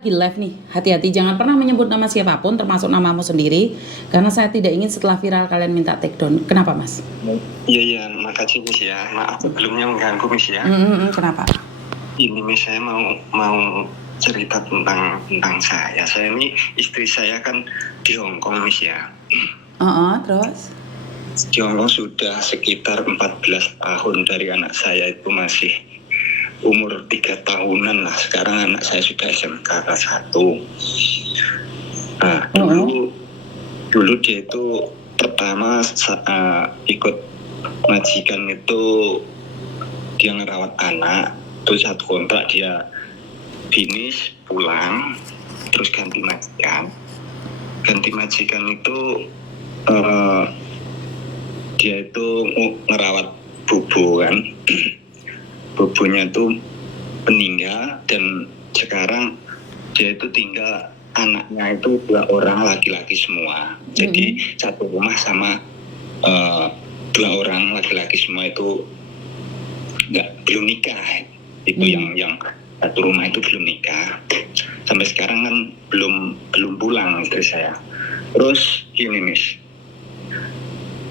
Lagi live nih, hati-hati jangan pernah menyebut nama siapapun termasuk namamu sendiri karena saya tidak ingin setelah viral kalian minta take down. Kenapa Mas? Iya, makasih Miss ya. Maaf sebelumnya mengganggu Miss ya. Kenapa? Ini Miss, saya mau cerita tentang saya. Saya ini, istri saya kan di Hong Kong Miss ya. Terus? Di Hong Kong sudah sekitar 14 tahun, dari anak saya itu masih umur 3 tahunan lah. Sekarang anak saya sudah SMK kelas 1. Nah, dulu dia itu pertama ikut majikan itu, dia ngerawat anak, terus satu kontrak dia finish pulang, terus ganti majikan itu dia itu ngerawat bubu kan. Bubunya itu meninggal dan sekarang dia itu tinggal, anaknya itu 2 orang laki-laki semua. Jadi satu rumah sama 2 orang laki-laki semua itu belum nikah. Itu yang satu rumah itu belum nikah. Sampai sekarang kan belum pulang istri saya. Terus gini Miss,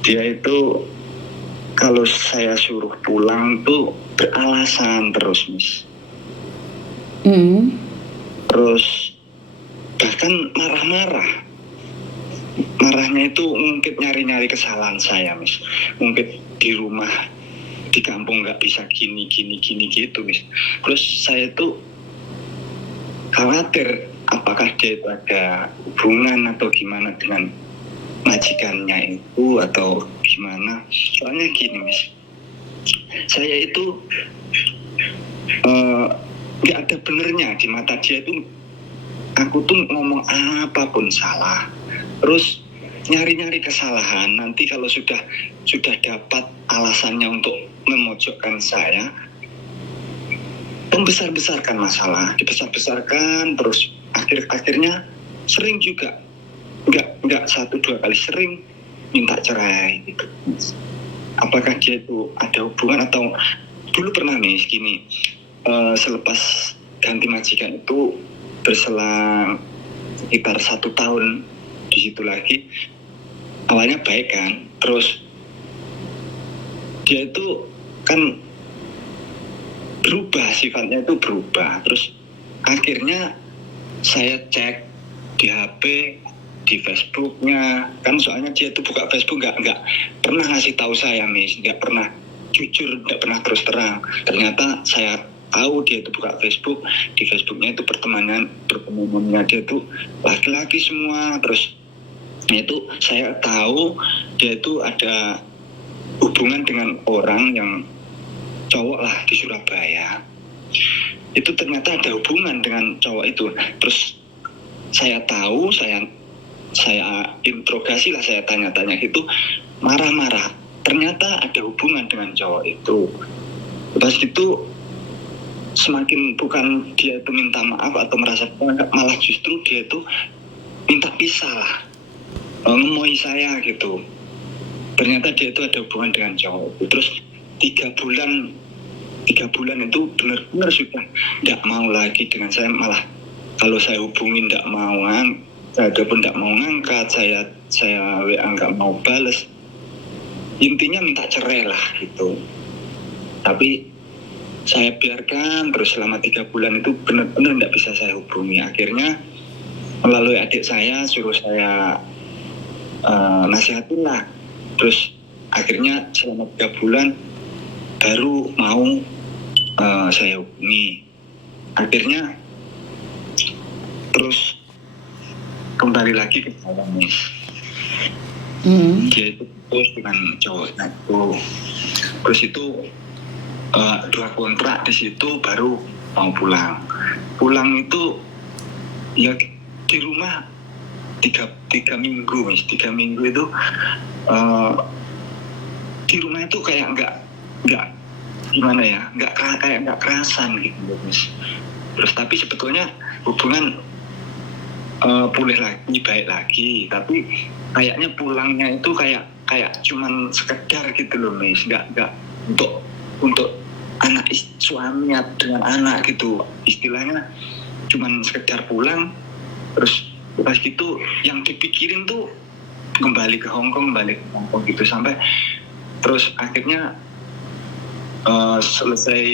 dia itu kalau saya suruh pulang tuh beralasan terus Miss. Terus bahkan marahnya itu mungkin nyari kesalahan saya Miss. Mungkin di rumah di kampung nggak bisa gini gitu Miss. Terus saya tuh khawatir apakah dia itu ada hubungan atau gimana dengan majikannya itu atau gimana. Soalnya gini Miss, saya itu nggak ada benernya di mata dia itu. Aku tuh ngomong apapun salah, terus nyari kesalahan. Nanti kalau sudah dapat alasannya untuk memojokkan saya, membesar-besarkan masalah, dibesar-besarkan terus. Akhirnya sering juga nggak 1-2 kali, sering minta cerai gitu. Apakah dia itu ada hubungan atau dulu pernah nih gini, selepas ganti majikan itu berselang sekitar 1 tahun di situ lagi, awalnya baik kan, terus dia itu kan berubah, sifatnya itu berubah. Terus akhirnya saya cek di HP, di Facebooknya kan, soalnya dia itu buka Facebook nggak pernah ngasih tahu saya Miss, nggak pernah jujur, nggak pernah terus terang. Ternyata saya tahu dia itu buka Facebook, di Facebooknya itu pertemanannya dia itu laki-laki semua. Terus itu saya tahu dia itu ada hubungan dengan orang yang cowok lah di Surabaya. Itu ternyata ada hubungan dengan cowok itu. Terus saya tahu, saya interogasi lah, saya tanya-tanya gitu, marah-marah. Ternyata ada hubungan dengan cowok itu. Pas itu semakin bukan dia itu minta maaf atau merasa malah justru dia itu minta pisah lah, ngemoy saya gitu. Ternyata dia itu ada hubungan dengan cowok. Terus 3 bulan itu benar-benar sudah tidak mau lagi dengan saya. Malah kalau saya hubungin tidak mau, pun tidak mau ngangkat, saya WA nggak mau bales. Intinya minta cerai lah gitu. Tapi saya biarkan terus selama 3 bulan itu benar-benar tidak bisa saya hubungi. Akhirnya melalui adik saya suruh saya nasihatin lah. Terus akhirnya selama 3 bulan baru mau saya hubungi. Akhirnya terus kembali lagi ke saya Miss. Dia itu terus dengan cowoknya itu. Terus itu 2 kontrak di situ baru mau pulang itu ya di rumah 3 minggu Miss. 3 minggu itu di rumah itu kayak nggak gimana ya, kayak nggak kerasan gitu Miss. Terus tapi sebetulnya hubungan pulih lagi, baik lagi, tapi kayaknya pulangnya itu kayak cuman sekedar gitu loh Miss, nggak untuk anak suami dengan anak gitu. Istilahnya cuman sekedar pulang, terus pas gitu yang dipikirin tuh kembali ke Hong Kong gitu, sampai terus akhirnya selesai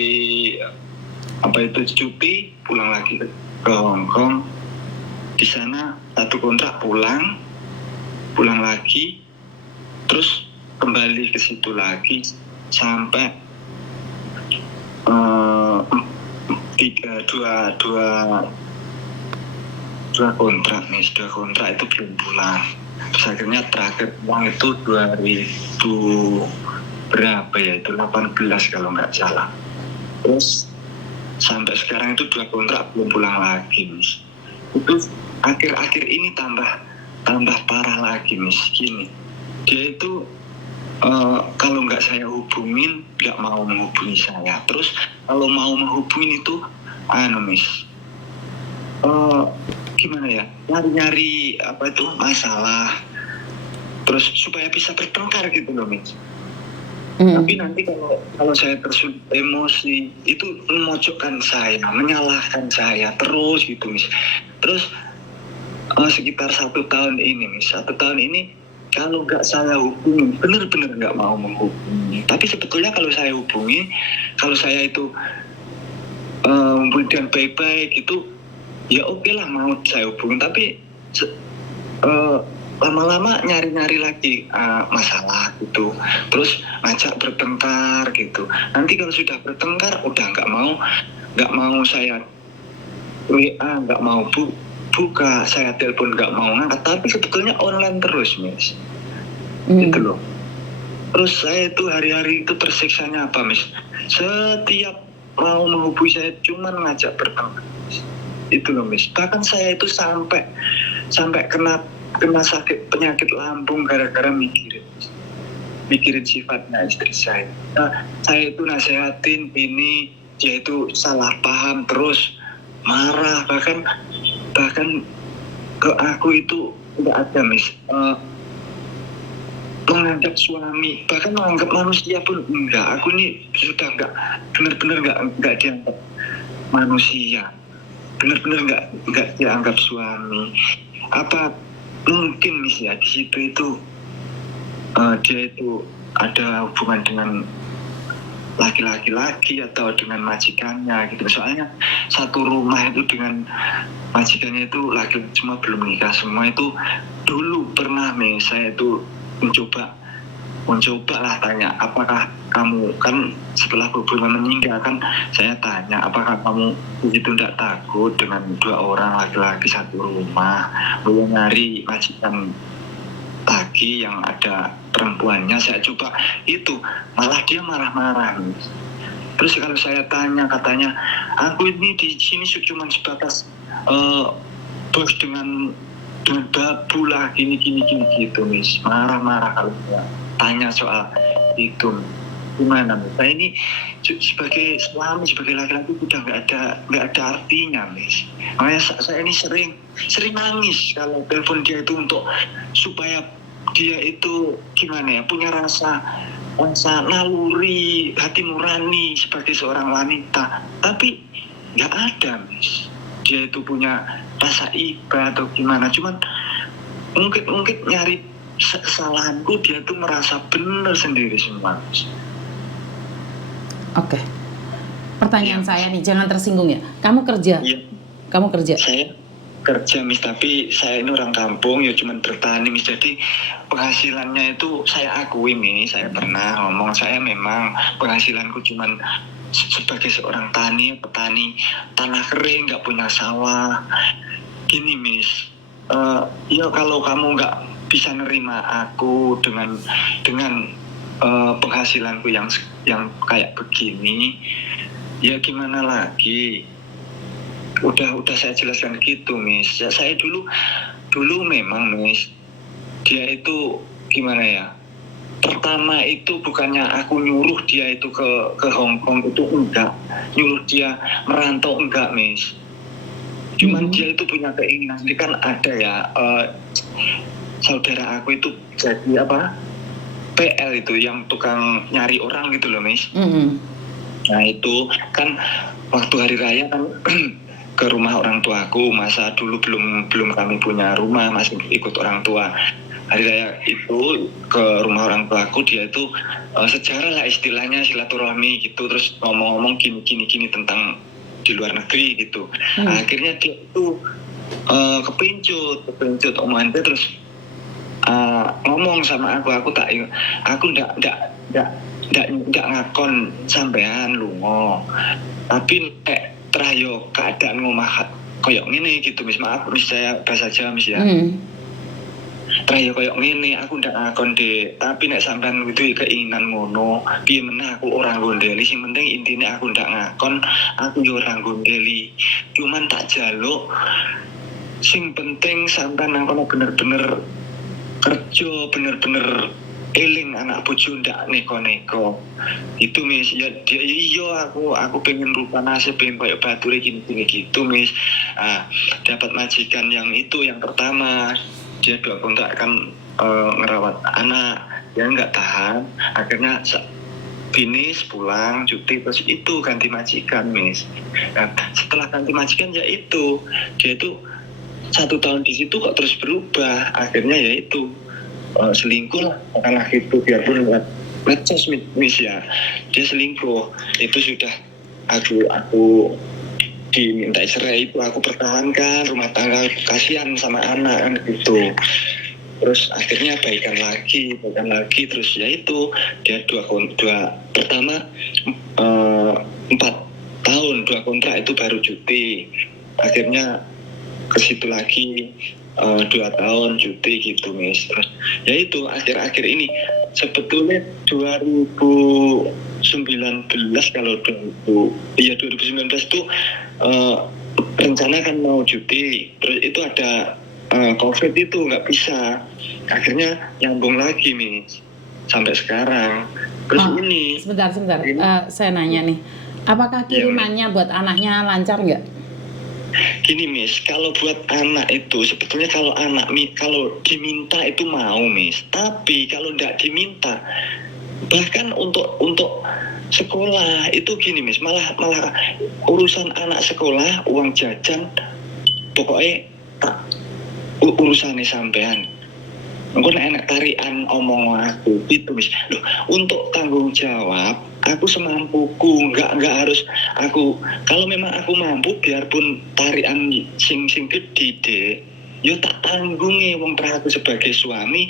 cuti, pulang lagi ke Hong Kong. Di sana 1 kontrak, pulang lagi, terus kembali ke situ lagi sampai dua kontrak itu belum pulang. Terus akhirnya terakhir pulang itu 2000 berapa ya, itu 18 kalau nggak salah. Terus sampai sekarang itu 2 kontrak belum pulang lagi, Miss. Itu akhir-akhir ini tambah parah lagi, Miss. Gini, dia itu kalau nggak saya hubungin nggak mau menghubungi saya. Terus kalau mau menghubungin itu Miss, gimana ya, nyari masalah, terus supaya bisa bertengkar gitu loh, Miss. Tapi nanti kalau saya tersulut emosi, itu memojokkan saya, menyalahkan saya terus gitu, Miss. Terus sekitar 1 tahun ini, Miss, 1 tahun ini kalau nggak saya hubungi, bener-bener nggak mau menghubungi. Tapi sebetulnya kalau saya hubungi, kalau saya itu kemudian baik-baik gitu, ya oke lah, mau saya hubungi. Tapi lama-lama nyari-nyari lagi masalah gitu, terus ngajak bertengkar gitu. Nanti kalau sudah bertengkar udah nggak mau saya WA, nggak mau buka, saya telepon nggak mau ngangkat, tapi sebetulnya online terus, Miss. Gitu loh. Terus saya itu hari-hari itu tersiksanya apa, Miss? Setiap mau menghubungi saya cuman ngajak bertengkar. Itu loh, Miss. Bahkan saya itu sampai kena sakit penyakit lambung gara-gara mikirin sifatnya istri saya. Saya itu nasehatin ini, dia itu salah paham terus, marah, bahkan ke aku itu nggak ada, Miss, menganggap suami, bahkan menganggap manusia pun enggak. Aku ini sudah benar-benar nggak dianggap manusia, benar-benar nggak dianggap suami. Apa mungkin, Miss, ya di situ itu dia itu ada hubungan dengan laki-laki atau dengan majikannya gitu. Soalnya satu rumah itu dengan majikannya itu laki-laki semua, belum nikah semua. Itu dulu pernah, Miss, saya itu mencoba lah tanya, apakah kamu, kan setelah hubungan meninggal kan saya tanya, apakah kamu begitu tidak takut dengan 2 orang laki-laki satu rumah, belum nyari majikan lagi yang ada perempuannya. Saya coba itu, malah dia marah-marah. Terus kalau saya tanya, katanya aku ini di sini cuma sebatas bos dengan babu lah, gini gitu, Miss. Marah-marah kalau saya tanya soal itu. Gimana, Miss? Saya ini sebagai suami, sebagai laki-laki sudah nggak ada artinya, Miss. Makanya saya ini sering nangis kalau telepon dia itu, untuk supaya dia itu gimana ya, punya rasa naluri, hati nurani sebagai seorang wanita. Tapi nggak ada, Miss. Dia itu punya rasa iba atau gimana, cuman mungkin nyari kesalahanku, dia tuh merasa benar sendiri semua. Oke. Pertanyaan saya nih, jangan tersinggung ya. Kamu kerja? Iya. Kamu kerja? Saya kerja, Miss, tapi saya ini orang kampung ya, cuman bertani, Miss. Jadi penghasilannya itu saya akui, Miss, saya pernah ngomong, saya memang penghasilanku cuman sebagai seorang petani tanah kering, nggak punya sawah. Gini, Miss, ya kalau kamu nggak bisa nerima aku dengan penghasilanku yang kayak begini, ya gimana lagi? Udah saya jelaskan gitu, Miss. Ya, saya dulu memang, Miss, dia itu gimana ya? Pertama itu bukannya aku nyuruh dia itu ke Hong Kong, itu enggak. Nyuruh dia merantau enggak, Miss. Cuman dia itu punya keinginan. Jadi kan ada ya, saudara aku itu jadi PL itu, yang tukang nyari orang gitu loh, Miss. Nah itu kan waktu hari raya kan ke rumah orang tuaku, masa dulu belum belum kami punya rumah, masih ikut orang tua. Hari raya itu ke rumah orang tuaku, dia itu sejarah lah istilahnya, silaturahmi gitu, terus ngomong-ngomong gini tentang di luar negeri gitu. Akhirnya dia itu kepincut omongan dia, terus ngomong sama aku ndak ngakon sampean lunga, tapi nek terayo keadaan ngomah koyok ngene gitu, mis maaf mis saya bahasa Jawa mis ya. Terayo koyok ngene aku ndak ngakon dek, tapi nek sampean kudu keinginan ngono piye meneh aku ora gondeli, sing penting intine aku ndak ngakon, aku yo ora gondeli, cuman tak jaluk sing penting sampean nang kono bener-bener kerja, bener-bener eling anak bojo ndak neko-neko. Itu mis, ya dia iya aku pengen rupa nasib, pengen kayak bature gini gitu mis. Dapat majikan yang itu yang pertama, dia 2 kontrak kan ngerawat anak, dia nggak tahan, akhirnya finish pulang cuti, terus itu ganti majikan mis. Nah, setelah ganti majikan ya itu dia itu 1 tahun di situ kok terus berubah, akhirnya ya itu selingkuh lah karena itu, biarpun medsos mis ya, dia selingkuh. Itu sudah aku diminta cerai, itu aku pertahankan rumah tangga, kasihan sama anak kan gitu. Terus akhirnya baikan lagi terus ya itu dia pertama 4 tahun 2 kontrak itu baru cuti, akhirnya ke situ lagi 2 tahun cuti gitu mis. Terus ya itu akhir-akhir ini sebetulnya 2019 kalau 2019 itu rencana kan mau cuti, terus itu ada COVID itu nggak bisa, akhirnya nyambung lagi mis sampai sekarang. Terus ini sebentar saya nanya nih, apakah kirimannya buat anaknya lancar nggak? Gini mis, kalau buat anak itu sebetulnya kalau diminta itu mau mis, tapi kalau nggak diminta, bahkan untuk sekolah itu gini mis, malah urusan anak sekolah, uang jajan, pokoknya urusannya sampean. Engko nek enak tarian omong aku gitu mis. Loh, untuk tanggung jawab aku semampuku, nggak harus aku, kalau memang aku mampu biarpun tarian sing gede deh, yo tak tanggungi wong aku sebagai suami.